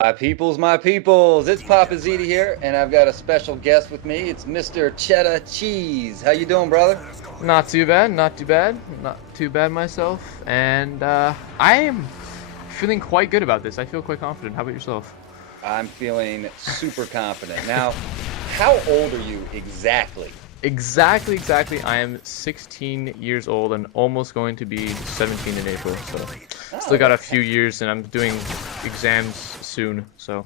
My peoples, it's Papaziti here, and I've got a special guest with me. It's Mr. Cheddar Cheese. How you doing, brother? Not too bad, not too bad, not too bad myself, and I am feeling quite good about this. I feel quite confident. How about yourself? I'm feeling super confident. Now, how old are you exactly? Exactly. I am 16 years old and almost going to be 17 in April, so still Oh, got a few years, and I'm doing exams soon, so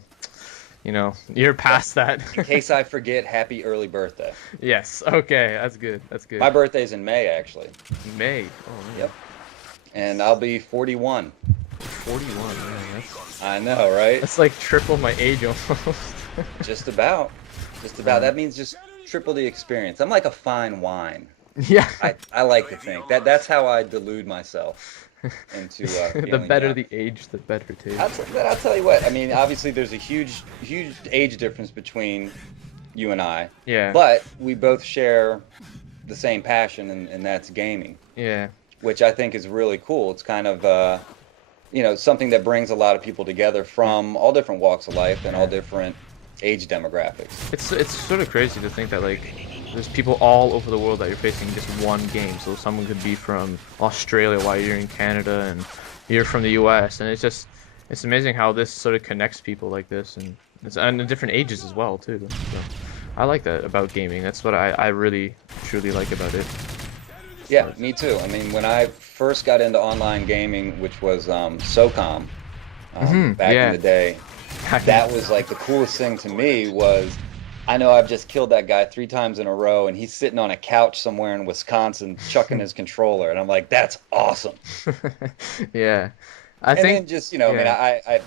you're well, past that. in case I forget, happy early birthday. Yes, okay, that's good. That's good. My birthday's in May, actually. May. Oh man, Yep. And I'll be 41. 41. Man, I know, right? that's like triple my age almost. Just about. Just about. Uh, That means just triple the experience. I'm like a fine wine. yeah. I like to think that's how I delude myself into The feeling better young. the age, the better it tastes. I'll tell you what. I mean, obviously, there's a huge age difference between you and I, Yeah, but we both share the same passion, and that's gaming, yeah. which I think is really cool. It's kind of something that brings a lot of people together from all different walks of life and all Yeah. different age demographics. It's sort of crazy to think that like there's people all over the world that you're facing just one game. So someone could be from Australia while you're in Canada, and you're from the US, and it's amazing how this sort of connects people like this, and in different ages as well too. So I like that about gaming. That's what I really truly like about it. Yeah, But me too. I mean, when I first got into online gaming, which was SOCOM, back in yeah. the day, that was like the coolest thing to me was I know I've just killed that guy 3 times in a row, and he's sitting on a couch somewhere in Wisconsin chucking his controller, and I'm like, that's awesome. Yeah. I And think then just, I mean, yeah.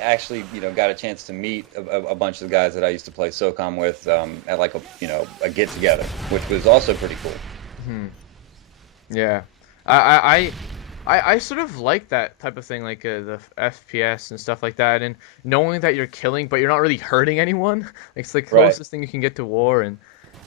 actually, got a chance to meet a bunch of the guys that I used to play SOCOM with at like a get together, which was also pretty cool. Hmm. Yeah, I, I, I, I sort of like that type of thing, like the FPS and stuff like that, and knowing that you're killing, but you're not really hurting anyone. Like, it's the Right. closest thing you can get to war, and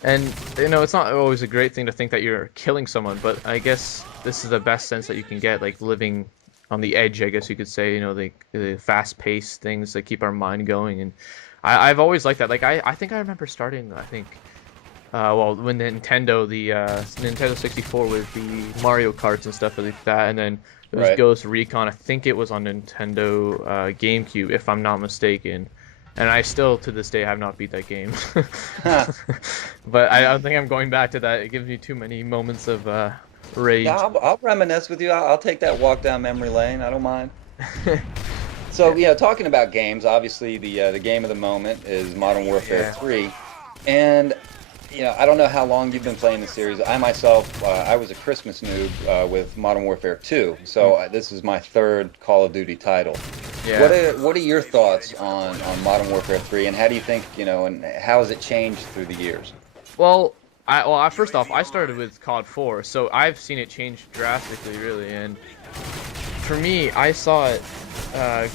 it's not always a great thing to think that you're killing someone, but I guess this is the best sense that you can get, like living on the edge, I guess you could say. The fast-paced things that keep our mind going, and I've always liked that. Like, I think I remember starting, I think. Well, when Nintendo 64 with the Mario Karts and stuff like that, and then it was Right. Ghost Recon. I think it was on Nintendo GameCube, if I'm not mistaken. And I still, to this day, have not beat that game. But I don't think I'm going back to that. It gives me too many moments of Yeah, rage. I'll reminisce with you. I'll take that walk down memory lane. I don't mind. So, Yeah, talking about games, obviously the game of the moment is Modern Warfare yeah, 3, and I don't know how long you've been playing the series. I myself, I was a Christmas noob with Modern Warfare 2, so mm, this is my third Call of Duty title. yeah. What are your thoughts on Modern Warfare 3, and how do you think, and how has it changed through the years? First off, I started with COD 4, so I've seen it change drastically, really. And for me, I saw it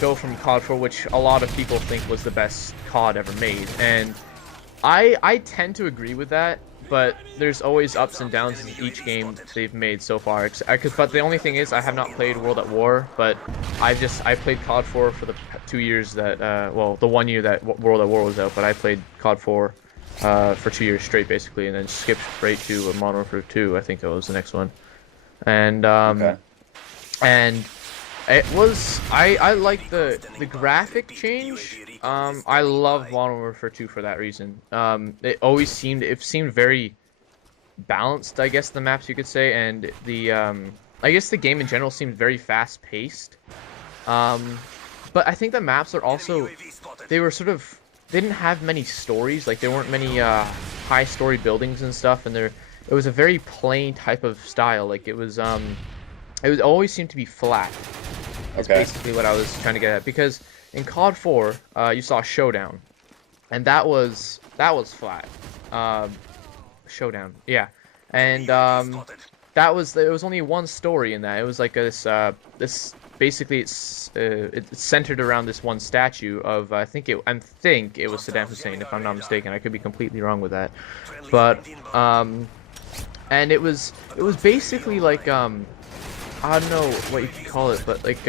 go from COD 4, which a lot of people think was the best COD ever made, and I tend to agree with that, but there's always ups and downs in each game they've made so far. But the only thing is, I have not played World at War, but I played COD 4 for the 2 years that the one year that World at War was out, but I played COD 4 for 2 years straight basically, and then skipped right to Modern Warfare 2. I think that was the next one, and Okay. and it was I like the graphic change. I love Modern Warfare 2 for that reason. It seemed very balanced, I guess the maps you could say, and the I guess the game in general seemed very fast paced. Um, but I think the maps are also they were sort of they didn't have many stories, like there weren't many high story buildings and stuff, and it was a very plain type of style. Like it was always seemed to be flat. Is Okay. basically what I was trying to get at, because in COD 4, you saw Showdown, and that was flat. Um, Showdown, yeah, and that was there was only one story in that. It was like this basically it's centered around this one statue of I think it was Saddam Hussein, if I'm not mistaken. I could be completely wrong with that, but and it was basically like I don't know what you could call it, but like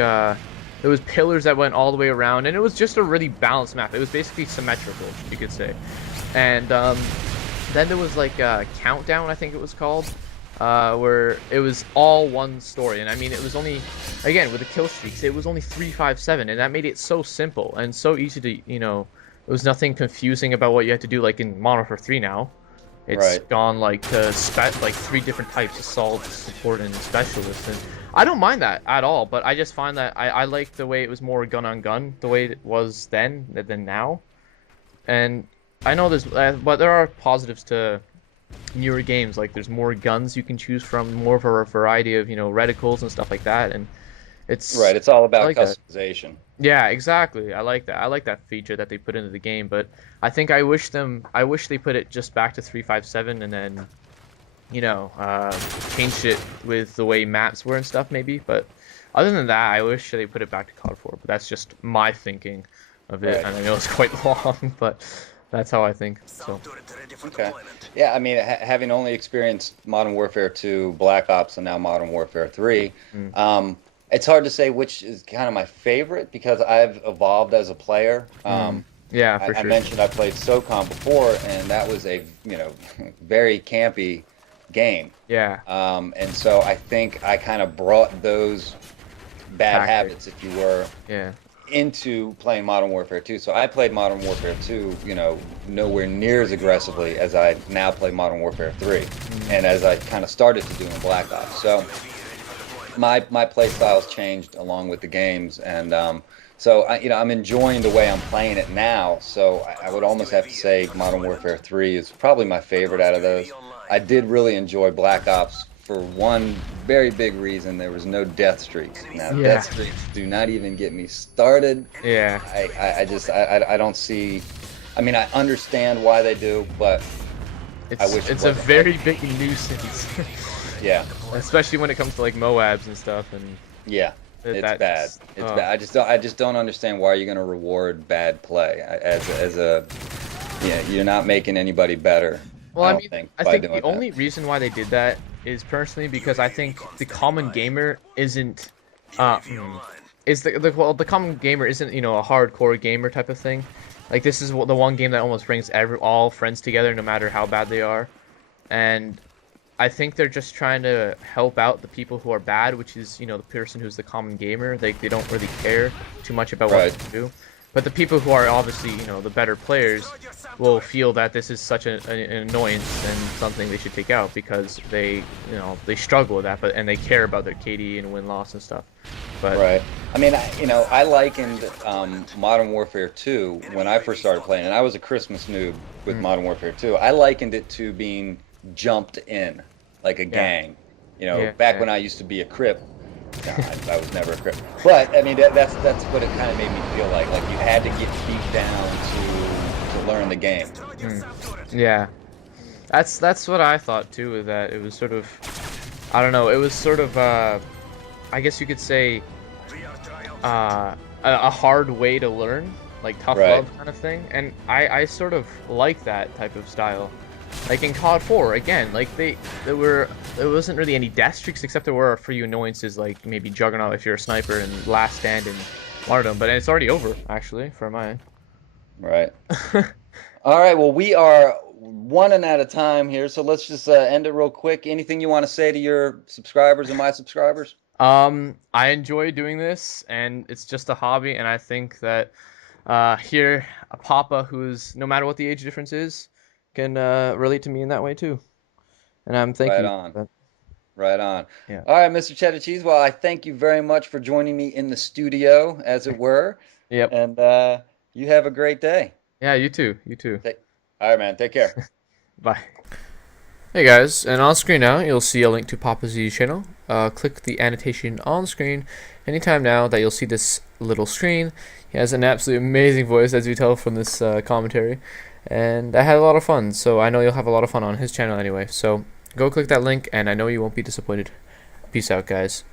There was pillars that went all the way around, and it was just a really balanced map. It was basically symmetrical, you could say. And then there was like Countdown, I think it was called, where it was all one story. And I mean, it was only, again, with the kill streaks, it was only 357, and that made it so simple and so easy to, you know, it was nothing confusing about what you had to do, like in Modern Warfare 3 now. It's gone like to like 3 different types: assault, support, and specialist. And I don't mind that at all, but I just find that I like the way it was more gun on gun, the way it was then than now. And I know there's, but there are positives to newer games. Like there's more guns you can choose from, more of a variety of, you know, reticles and stuff like that. And it's It's all about like customization. yeah, exactly. I like that. I like that feature that they put into the game, but I think I wish they put it just back to 357 and then, you know, changed it with the way maps were and stuff maybe. But other than that, I wish they put it back to COD 4. But that's just my thinking of it, and I know it's quite long, but that's how I think. So. Okay. Yeah, I mean, having only experienced Modern Warfare 2, Black Ops, and now Modern Warfare 3, it's hard to say which is kind of my favorite because I've evolved as a player. Yeah, for sure. I mentioned I played SOCOM before, and that was a, you know, very campy game. Yeah. And so I think I kind of brought those bad habits, if you were, into playing Modern Warfare 2. So I played Modern Warfare 2, you know, nowhere near as aggressively as I now play Modern Warfare 3, and as I kind of started to do in Black Ops. So my play styles changed along with the games, and so I'm enjoying the way I'm playing it now. So I would almost have to say Modern Warfare 3 is probably my favorite out of those. I did really enjoy Black Ops for one very big reason: there was no death streaks. Now death streaks do not even get me started. Yeah. I don't see. I mean, I understand why they do, but I wish it's a very big nuisance. Yeah. Especially when it comes to like MOABs and stuff, and yeah, it's bad. It's bad. I just don't understand why you're going to reward bad play as a you're not making anybody better. Well, I think the only reason why they did that is personally because I think the common gamer isn't the common gamer isn't, you know, a hardcore gamer type of thing. Like this is the one game that almost brings all friends together no matter how bad they are, and I think they're just trying to help out the people who are bad, which is, you know, the person who's the common gamer. They don't really care too much about what they do. But the people who are obviously, you know, the better players will feel that this is such an annoyance and something they should take out because they, you know, they struggle with that, and they care about their KD and win-loss and stuff. But I mean, I likened Modern Warfare 2 when I first started playing, and I was a Christmas noob with Modern Warfare 2. I likened it to being jumped in like a gang, you know, back when I used to be a Crip. No, I was never a Crip, but I mean that's what it kind of made me feel like you had to get beat down to learn the game. Yeah, that's what I thought too. Is that it was sort of, I don't know, it was sort of I guess you could say a hard way to learn, like tough love kind of thing, and I sort of like that type of style. Like in COD 4, again, like there wasn't really any death streaks, except there were a few annoyances, like maybe Juggernaut if you're a sniper and Last Stand and Martyrdom, but it's already over, actually, for mine. Right. All right, well, we are running out of time here, so let's just end it real quick. Anything you want to say to your subscribers and my subscribers? I enjoy doing this, and it's just a hobby, and I think that here, a Papa who's, no matter what the age difference is, can relate to me in that way too, and I'm thanking you. Right on. Yeah. All right, Mrcheddahcheese. Well, I thank you very much for joining me in the studio, as it were. Yep. And you have a great day. Yeah, you too. You too. All right, man. Take care. Bye. Hey guys, and on screen now you'll see a link to Papaziti's channel. Click the annotation on screen anytime now that you'll see this little screen. He has an absolutely amazing voice, as you tell from this commentary. And I had a lot of fun, so I know you'll have a lot of fun on his channel anyway. So go click that link, and I know you won't be disappointed. Peace out, guys.